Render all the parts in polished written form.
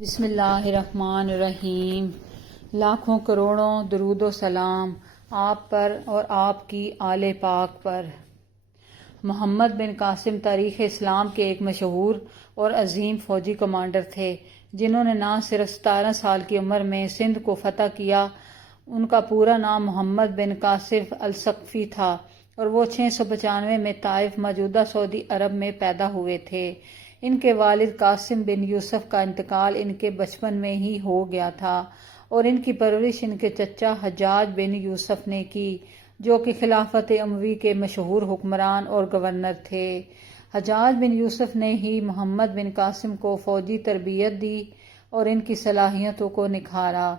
بسم اللہ الرحمن الرحیم۔ لاکھوں کروڑوں درود و سلام آپ پر اور آپ کی آل پاک پر۔ محمد بن قاسم تاریخ اسلام کے ایک مشہور اور عظیم فوجی کمانڈر تھے، جنہوں نے نہ صرف 17 سال کی عمر میں سندھ کو فتح کیا۔ ان کا پورا نام محمد بن قاسم الثقفی تھا اور وہ 695 میں طائف موجودہ سعودی عرب میں پیدا ہوئے تھے۔ ان کے والد قاسم بن یوسف کا انتقال ان کے بچپن میں ہی ہو گیا تھا اور ان کی پرورش ان کے چچا حجاج بن یوسف نے کی، جو کہ خلافت اموی کے مشہور حکمران اور گورنر تھے۔ حجاج بن یوسف نے ہی محمد بن قاسم کو فوجی تربیت دی اور ان کی صلاحیتوں کو نکھارا۔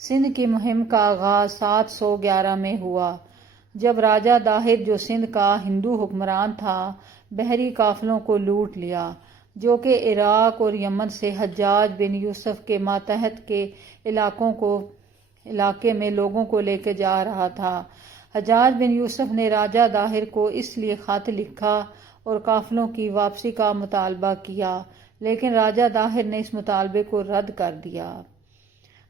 سندھ کی مہم کا آغاز 711 میں ہوا، جب راجہ داہر، جو سندھ کا ہندو حکمران تھا، بحری قافلوں کو لوٹ لیا، جو کہ عراق اور یمن سے حجاج بن یوسف کے ماتحت کے علاقے میں لوگوں کو لے کے جا رہا تھا۔ حجاج بن یوسف نے راجہ داہر کو اس لیے خط لکھا اور قافلوں کی واپسی کا مطالبہ کیا، لیکن راجہ داہر نے اس مطالبے کو رد کر دیا۔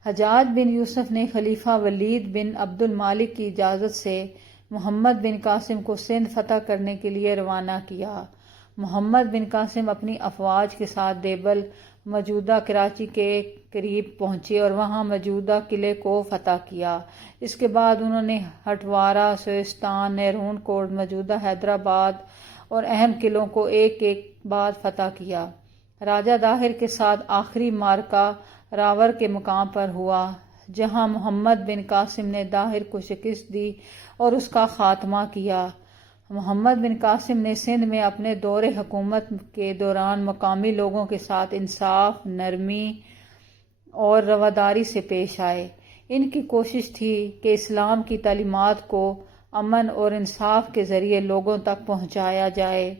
حجاج بن یوسف نے خلیفہ ولید بن عبد المالک کی اجازت سے محمد بن قاسم کو سندھ فتح کرنے کے لیے روانہ کیا۔ محمد بن قاسم اپنی افواج کے ساتھ دیبل، موجودہ کراچی کے قریب پہنچے اور وہاں موجودہ قلعے کو فتح کیا۔ اس کے بعد انہوں نے ہٹوارہ، سویستان، نیرون کوٹ، موجودہ حیدرآباد اور اہم قلعوں کو ایک ایک بعد فتح کیا۔ راجہ داہر کے ساتھ آخری معرکہ راور کے مقام پر ہوا، جہاں محمد بن قاسم نے داہر کو شکست دی اور اس کا خاتمہ کیا۔ محمد بن قاسم نے سندھ میں اپنے دور حکومت کے دوران مقامی لوگوں کے ساتھ انصاف، نرمی اور رواداری سے پیش آئے۔ ان کی کوشش تھی کہ اسلام کی تعلیمات کو امن اور انصاف کے ذریعے لوگوں تک پہنچایا جائے۔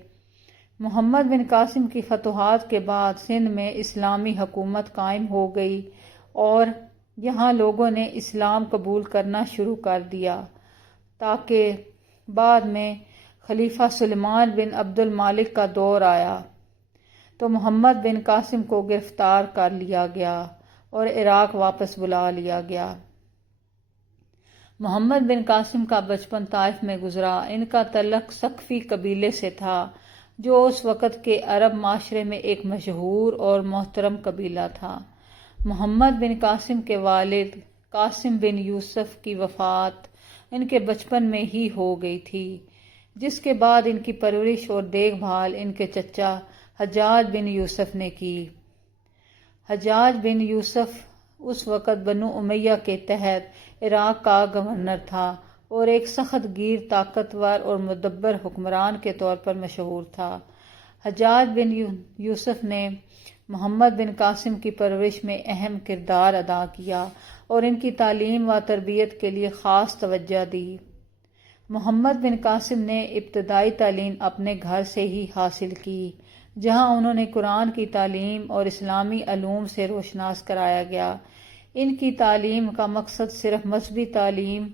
محمد بن قاسم کی فتوحات کے بعد سندھ میں اسلامی حکومت قائم ہو گئی اور یہاں لوگوں نے اسلام قبول کرنا شروع کر دیا، تاکہ بعد میں خلیفہ سلیمان بن عبد المالک کا دور آیا تو محمد بن قاسم کو گرفتار کر لیا گیا اور عراق واپس بلا لیا گیا۔ محمد بن قاسم کا بچپن طائف میں گزرا۔ ان کا تعلق ثقفی قبیلے سے تھا، جو اس وقت کے عرب معاشرے میں ایک مشہور اور محترم قبیلہ تھا۔ محمد بن قاسم کے والد قاسم بن یوسف کی وفات ان کے بچپن میں ہی ہو گئی تھی، جس کے بعد ان کی پرورش اور دیکھ بھال ان کے چچا حجاج بن یوسف نے کی۔ حجاج بن یوسف اس وقت بنو امیہ کے تحت عراق کا گورنر تھا اور ایک سخت گیر، طاقتور اور مدبر حکمران کے طور پر مشہور تھا۔ حجاج بن یوسف نے محمد بن قاسم کی پرورش میں اہم کردار ادا کیا اور ان کی تعلیم و تربیت کے لیے خاص توجہ دی۔ محمد بن قاسم نے ابتدائی تعلیم اپنے گھر سے ہی حاصل کی، جہاں انہوں نے قرآن کی تعلیم اور اسلامی علوم سے روشناس کرایا گیا۔ ان کی تعلیم کا مقصد صرف مذہبی تعلیم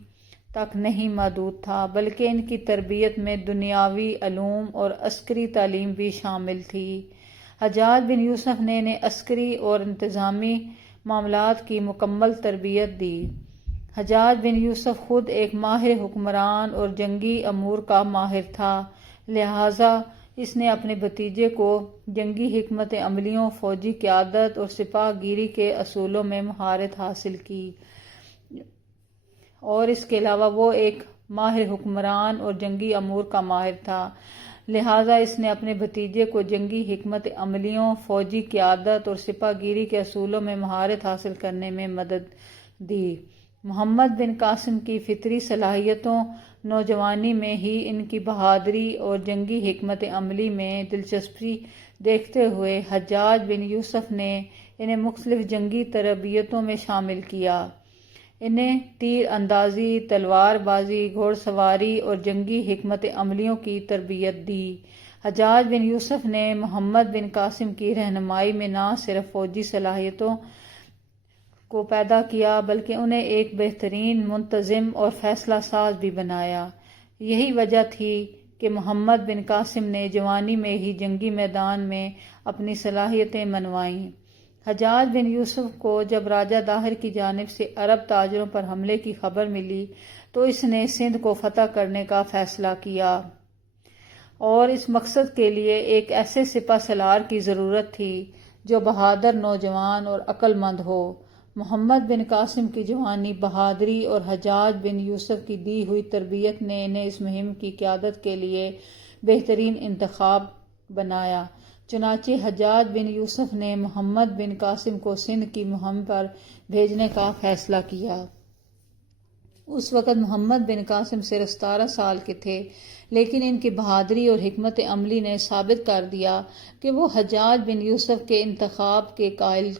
تک نہیں محدود تھا، بلکہ ان کی تربیت میں دنیاوی علوم اور عسکری تعلیم بھی شامل تھی۔ حجاج بن یوسف نے انہیں عسکری اور انتظامی معاملات کی مکمل تربیت دی۔ حجاج بن یوسف خود ایک ماہر حکمران اور جنگی امور کا ماہر تھا، لہٰذا اس نے اپنے بھتیجے کو جنگی حکمت عملیوں، فوجی قیادت اور سپاہ گیری کے اصولوں میں مہارت حاصل کی، اور اس کے علاوہ وہ ایک ماہر حکمران اور جنگی امور کا ماہر تھا، لہٰذا اس نے اپنے بھتیجے کو جنگی حکمت عملیوں، فوجی قیادت اور سپاہ گیری کے اصولوں میں مہارت حاصل کرنے میں مدد دی۔ محمد بن قاسم کی فطری صلاحیتوں، نوجوانی میں ہی ان کی بہادری اور جنگی حکمت عملی میں دلچسپی دیکھتے ہوئے حجاج بن یوسف نے انہیں مختلف جنگی تربیتوں میں شامل کیا۔ انہیں تیر اندازی، تلوار بازی، گھوڑ سواری اور جنگی حکمت عملیوں کی تربیت دی۔ حجاج بن یوسف نے محمد بن قاسم کی رہنمائی میں نہ صرف فوجی صلاحیتوں کو پیدا کیا، بلکہ انہیں ایک بہترین منتظم اور فیصلہ ساز بھی بنایا۔ یہی وجہ تھی کہ محمد بن قاسم نے جوانی میں ہی جنگی میدان میں اپنی صلاحیتیں منوائیں۔ حجاج بن یوسف کو جب راجہ داہر کی جانب سے عرب تاجروں پر حملے کی خبر ملی تو اس نے سندھ کو فتح کرنے کا فیصلہ کیا اور اس مقصد کے لیے ایک ایسے سپہ سالار کی ضرورت تھی جو بہادر، نوجوان اور عقل مند ہو۔ محمد بن قاسم کی جوانی، بہادری اور حجاج بن یوسف کی دی ہوئی تربیت نے انہیں اس مہم کی قیادت کے لیے بہترین انتخاب بنایا۔ چنانچہ حجاج بن یوسف نے محمد بن قاسم کو سندھ کی مہم پر بھیجنے کا فیصلہ کیا۔ اس وقت محمد بن قاسم صرف 17 سال کے تھے، لیکن ان کی بہادری اور حکمت عملی نے ثابت کر دیا کہ وہ حجاج بن یوسف کے انتخاب کے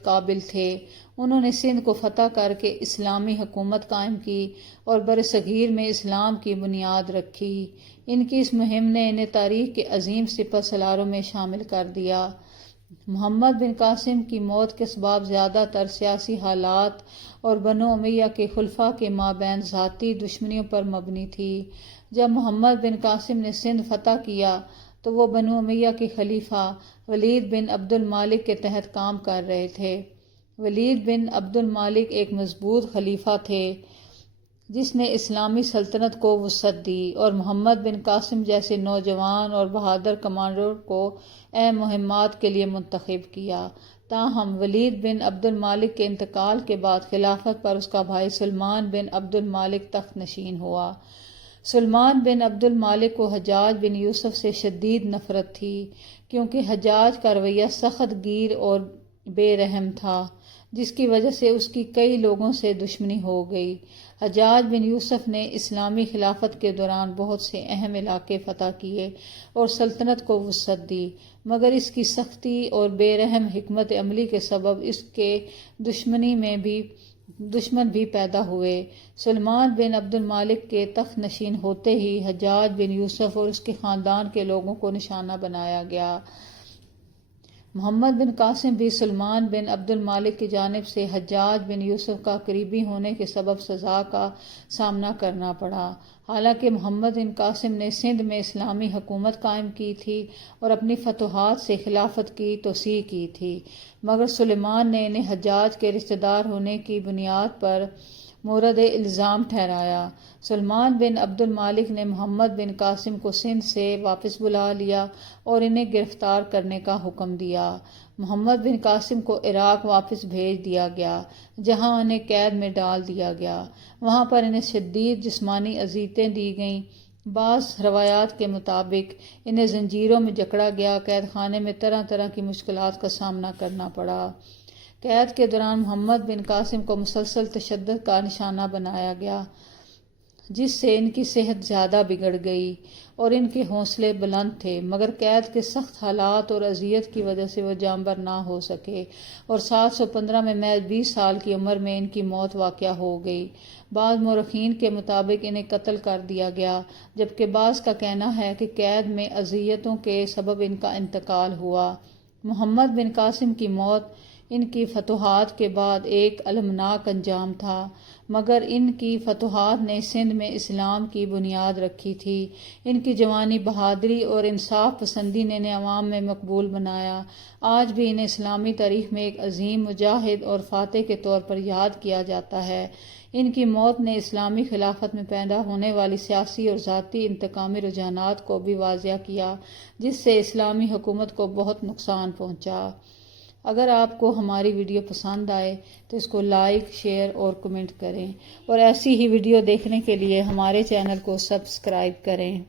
قابل تھے۔ انہوں نے سندھ کو فتح کر کے اسلامی حکومت قائم کی اور برصغیر میں اسلام کی بنیاد رکھی۔ ان کی اس مہم نے انہیں تاریخ کے عظیم سپہ سالاروں میں شامل کر دیا۔ محمد بن قاسم کی موت کے اسباب زیادہ تر سیاسی حالات اور بنو امیہ کے خلفاء کے مابین ذاتی دشمنیوں پر مبنی تھی۔ جب محمد بن قاسم نے سندھ فتح کیا تو وہ بنو امیہ کے خلیفہ ولید بن عبد المالک کے تحت کام کر رہے تھے۔ ولید بن عبد المالک ایک مضبوط خلیفہ تھے جس نے اسلامی سلطنت کو وسعت دی اور محمد بن قاسم جیسے نوجوان اور بہادر کمانڈر کو اہم مہمات کے لیے منتخب کیا۔ تاہم ولید بن عبد المالک کے انتقال کے بعد خلافت پر اس کا بھائی سلمان بن عبد المالک تخت نشین ہوا۔ سلمان بن عبد المالک کو حجاج بن یوسف سے شدید نفرت تھی، کیونکہ حجاج کا رویہ سخت گیر اور بے رحم تھا، جس کی وجہ سے اس کی کئی لوگوں سے دشمنی ہو گئی۔ حجاج بن یوسف نے اسلامی خلافت کے دوران بہت سے اہم علاقے فتح کیے اور سلطنت کو وسعت دی، مگر اس کی سختی اور بے رحم حکمت عملی کے سبب اس کے دشمن بھی پیدا ہوئے۔ سلمان بن عبد المالک کے تخت نشین ہوتے ہی حجاج بن یوسف اور اس کے خاندان کے لوگوں کو نشانہ بنایا گیا۔ محمد بن قاسم بھی سلمان بن عبد المالک کی جانب سے حجاج بن یوسف کا قریبی ہونے کے سبب سزا کا سامنا کرنا پڑا۔ حالانکہ محمد بن قاسم نے سندھ میں اسلامی حکومت قائم کی تھی اور اپنی فتوحات سے خلافت کی توسیع کی تھی، مگر سلیمان نے انہیں حجاج کے رشتہ دار ہونے کی بنیاد پر مورد الزام ٹھہرایا۔ سلمان بن عبد المالک نے محمد بن قاسم کو سندھ سے واپس بلا لیا اور انہیں گرفتار کرنے کا حکم دیا۔ محمد بن قاسم کو عراق واپس بھیج دیا گیا، جہاں انہیں قید میں ڈال دیا گیا۔ وہاں پر انہیں شدید جسمانی اذیتیں دی گئیں۔ بعض روایات کے مطابق انہیں زنجیروں میں جکڑا گیا، قید خانے میں طرح طرح کی مشکلات کا سامنا کرنا پڑا۔ قید کے دوران محمد بن قاسم کو مسلسل تشدد کا نشانہ بنایا گیا، جس سے ان کی صحت زیادہ بگڑ گئی اور ان کے حوصلے بلند تھے، مگر قید کے سخت حالات اور اذیت کی وجہ سے وہ جانبر نہ ہو سکے اور 715 میں محض 20 سال کی عمر میں ان کی موت واقع ہو گئی۔ بعض مورخین کے مطابق انہیں قتل کر دیا گیا، جبکہ بعض کا کہنا ہے کہ قید میں اذیتوں کے سبب ان کا انتقال ہوا۔ محمد بن قاسم کی موت ان کی فتوحات کے بعد ایک المناک انجام تھا، مگر ان کی فتوحات نے سندھ میں اسلام کی بنیاد رکھی تھی۔ ان کی جوانی، بہادری اور انصاف پسندی نے انہیں عوام میں مقبول بنایا۔ آج بھی انہیں اسلامی تاریخ میں ایک عظیم مجاہد اور فاتح کے طور پر یاد کیا جاتا ہے۔ ان کی موت نے اسلامی خلافت میں پیدا ہونے والی سیاسی اور ذاتی انتقامی رجحانات کو بھی واضح کیا، جس سے اسلامی حکومت کو بہت نقصان پہنچا۔ اگر آپ کو ہماری ویڈیو پسند آئے تو اس کو لائک، شیئر اور کمنٹ کریں، اور ایسی ہی ویڈیو دیکھنے کے لیے ہمارے چینل کو سبسکرائب کریں۔